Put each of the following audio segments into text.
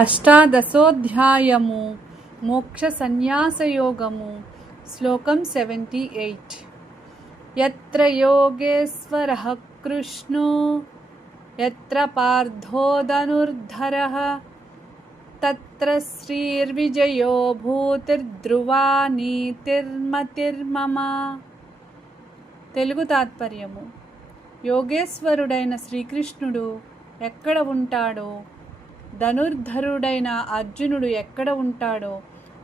అష్టాదశోధ్యాయము మోక్ష సన్యాసయోగము శ్లోకం 78. యత్ర యోగేశ్వరః కృష్ణో యత్ర పార్థో ధనుర్ధరః తత్ర శ్రీర్విజయో భూతిర్ధ్రువా నీతిర్మతిర్మమ. తెలుగు తాత్పర్యము: యోగేశ్వరుడైన శ్రీకృష్ణుడు ఎక్కడ ఉంటాడో, ధనుర్ధరుడైన అర్జునుడు ఎక్కడ ఉంటాడో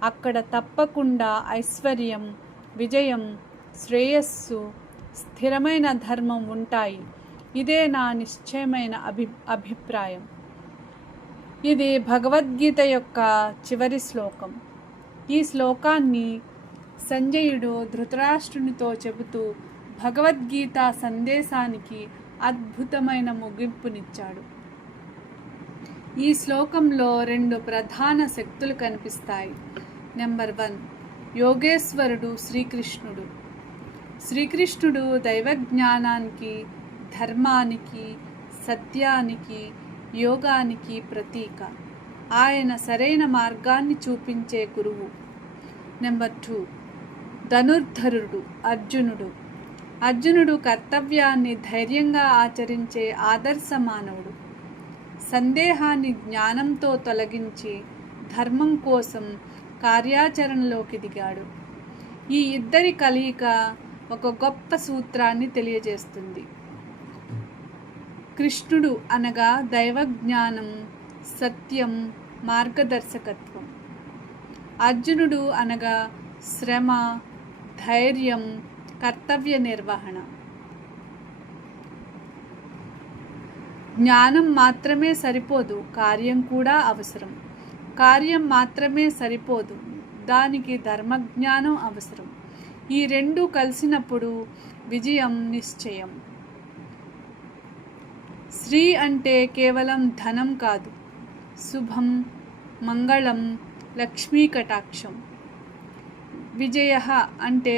అక్కడ తప్పకుండా ఐశ్వర్యం, విజయం, శ్రేయస్సు, స్థిరమైన ధర్మం ఉంటాయి. ఇదే నా నిశ్చయమైన అభిప్రాయం. ఇది భగవద్గీత యొక్క చివరి శ్లోకం. ఈ శ్లోకాన్ని సంజయుడు ధృతరాష్ట్రునితో చెబుతూ భగవద్గీత సందేశానికి అద్భుతమైన ముగింపునిచ్చాడు. ఈ శ్లోకంలో 2 ప్రధాన శక్తులు కనిపిస్తాయి. నెంబర్ 1, యోగేశ్వరుడు శ్రీకృష్ణుడు. శ్రీకృష్ణుడు దైవజ్ఞానానికి, ధర్మానికి, సత్యానికి, యోగానికి ప్రతీక. ఆయన సరైన మార్గాన్ని చూపించే గురువు. నెంబర్ 2, ధనుర్ధరుడు అర్జునుడు. అర్జునుడు కర్తవ్యాన్ని ధైర్యంగా ఆచరించే ఆదర్శ మానవుడు. సందేహాన్ని జ్ఞానంతో తొలగించి ధర్మం కోసం కార్యాచరణలోకి దిగాడు. ఈ ఇద్దరి కలయిక ఒక గొప్ప సూత్రాన్ని తెలియజేస్తుంది. కృష్ణుడు అనగా దైవజ్ఞానం, సత్యం, మార్గదర్శకత్వం. అర్జునుడు అనగా శ్రమ, ధైర్యం, కర్తవ్య నిర్వహణ. జ్ఞానం మాత్రమే సరిపోదు, కార్యం కూడా అవసరం. కార్యం మాత్రమే సరిపోదు, దానికి ధర్మజ్ఞానం అవసరం. ఈ 2 కలిసినప్పుడు విజయం నిశ్చయం. శ్రీ అంటే కేవలం ధనం కాదు, శుభం, మంగళం, లక్ష్మీ కటాక్షం. విజయ అంటే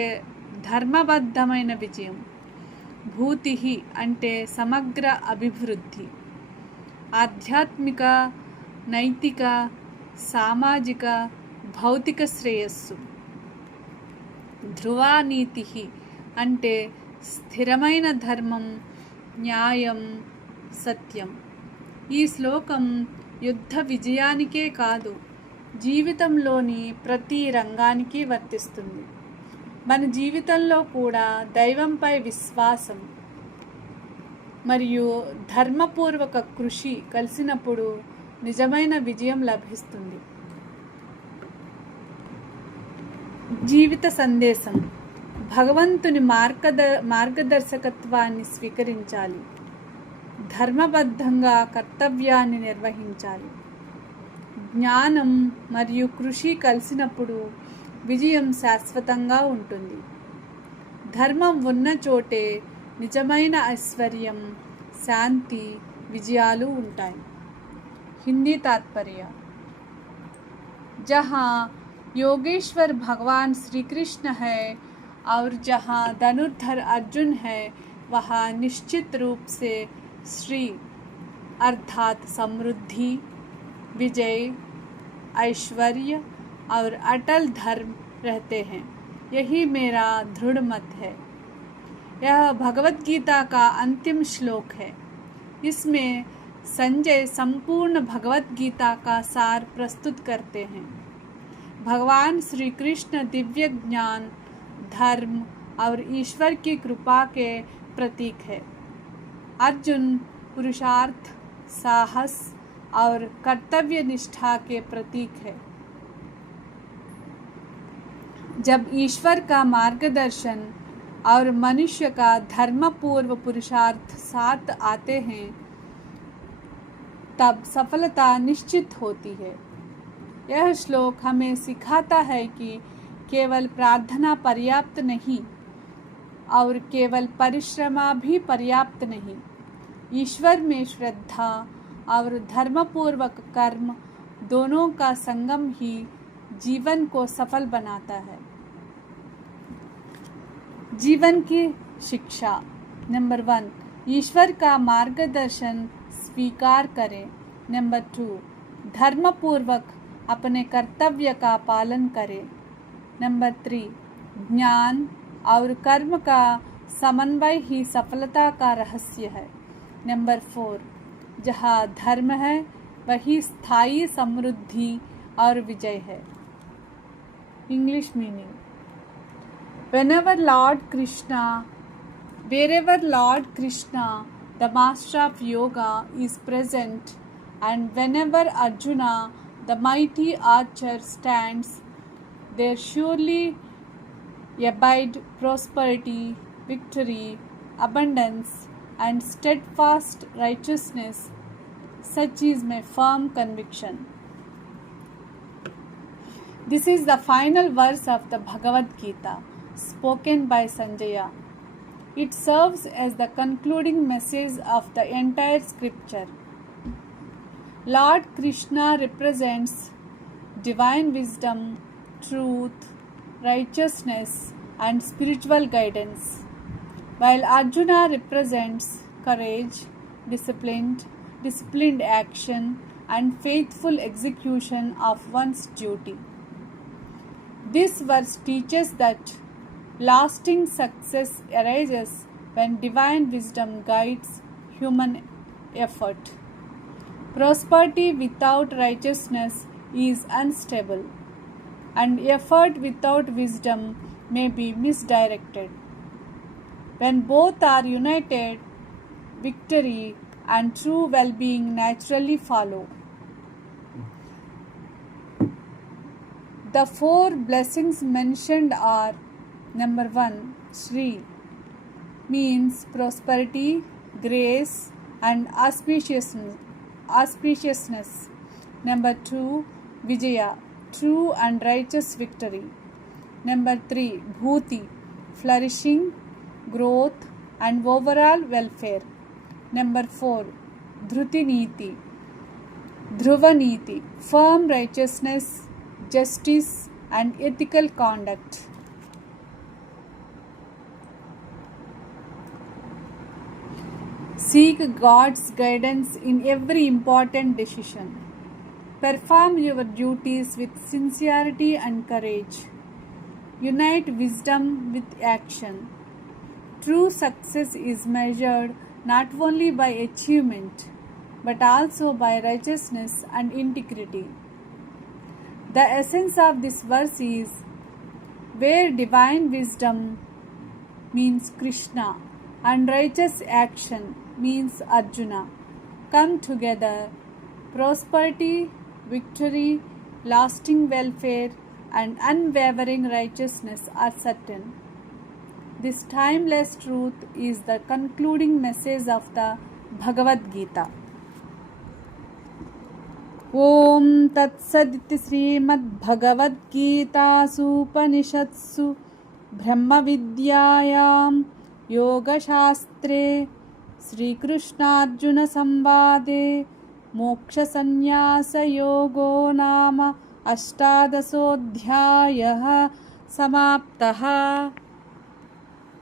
ధర్మబద్ధమైన విజయం. భూతి అంటే సమగ్ర అభివృద్ధి, ఆధ్యాత్మిక, నైతిక, సామాజిక, భౌతిక శ్రేయస్సు. ధ్రువానీతి అంటే స్థిరమైన ధర్మం, న్యాయం, సత్యం. ఈ శ్లోకం యుద్ధ విజయానికే కాదు, జీవితంలోని ప్రతి రంగానికి వర్తిస్తుంది. మన జీవితంలో కూడా దైవంపై విశ్వాసం మరియు ధర్మపూర్వక కృషి కలిసినప్పుడు నిజమైన విజయం లభిస్తుంది. జీవిత సందేశం: భగవంతుని మార్గదర్శకత్వాన్ని స్వీకరించాలి. ధర్మబద్ధంగా కర్తవ్యాన్ని నిర్వహించాలి. జ్ఞానం మరియు కృషి కలిసినప్పుడు విజయం శాశ్వతంగా ఉంటుంది. ధర్మం ఉన్న చోటే నిజమైన ఐశ్వర్యం, శాంతి, విజయాలు ఉంటాయి. హిందీ తాత్పర్య: जहाँ योगेश्वर भगवान श्री कृष्ण है और जहाँ धनुर्धर अर्जुन है, वहाँ निश्चित रूप से श्री अर्थात समृद्धि, विजय, ऐश्वर्य और अटल धर्म रहते हैं. यही मेरा दृढ़ मत है. यह भगवत गीता का अंतिम श्लोक है. इसमें संजय संपूर्ण भगवत गीता का सार प्रस्तुत करते हैं. भगवान श्री कृष्ण दिव्य ज्ञान, धर्म और ईश्वर की कृपा के प्रतीक है. अर्जुन पुरुषार्थ, साहस और कर्तव्य निष्ठा के प्रतीक है. जब ईश्वर का मार्गदर्शन और मनुष्य का धर्मपूर्व पुरुषार्थ साथ आते हैं, तब सफलता निश्चित होती है. यह श्लोक हमें सिखाता है कि केवल प्रार्थना पर्याप्त नहीं और केवल परिश्रम भी पर्याप्त नहीं. ईश्वर में श्रद्धा और धर्मपूर्वक कर्म दोनों का संगम ही जीवन को सफल बनाता है. जीवन की शिक्षा: नंबर 1, ईश्वर का मार्गदर्शन स्वीकार करें. नंबर 2, धर्मपूर्वक अपने कर्तव्य का पालन करें। नंबर 3, ज्ञान और कर्म का समन्वय ही सफलता का रहस्य है। नंबर 4, जहाँ धर्म है वही स्थायी समृद्धि और विजय है। English meaning: wherever Lord Krishna, the master of yoga, is present, and whenever Arjuna, the mighty archer, stands, there surely abide prosperity, victory, abundance, and steadfast righteousness. Such is my firm conviction. This is the final verse of the Bhagavad Gita, spoken by Sanjaya. It serves as the concluding message of the entire scripture. Lord Krishna represents divine wisdom, truth, righteousness, and spiritual guidance, while Arjuna represents courage, disciplined action, and faithful execution of one's duty. This verse teaches that lasting success arises when divine wisdom guides human effort. Prosperity without righteousness is unstable, and effort without wisdom may be misdirected. When both are united, victory and true well-being naturally follow. The 4 blessings mentioned are: number 1, Shri, means prosperity, grace, and auspiciousness. Number 2, Vijaya, true and righteous victory. Number 3, Bhuti, flourishing, growth, and overall welfare. Number 4, Dhruti Dhruva Niti, firm righteousness, justice, and ethical conduct. Seek God's guidance in every important decision. Perform your duties with sincerity and courage. Unite wisdom with action. True success is measured not only by achievement, but also by righteousness and integrity. The essence of this verse is: where divine wisdom means Krishna and righteous action means Arjuna come together, prosperity, victory, lasting welfare, and unwavering righteousness are certain. This timeless truth is the concluding message of the Bhagavad Gita. Om Tatsaditti Srimad-Bhagavad-Gītāsu Upanishadsu Brahma-Vidyāyām Yoga-Shāstre Sri Krishna-Arjuna Samvāde Moksha-Sannyāsa-Yogo Nama Ashtādasodhyāyah Samāptah.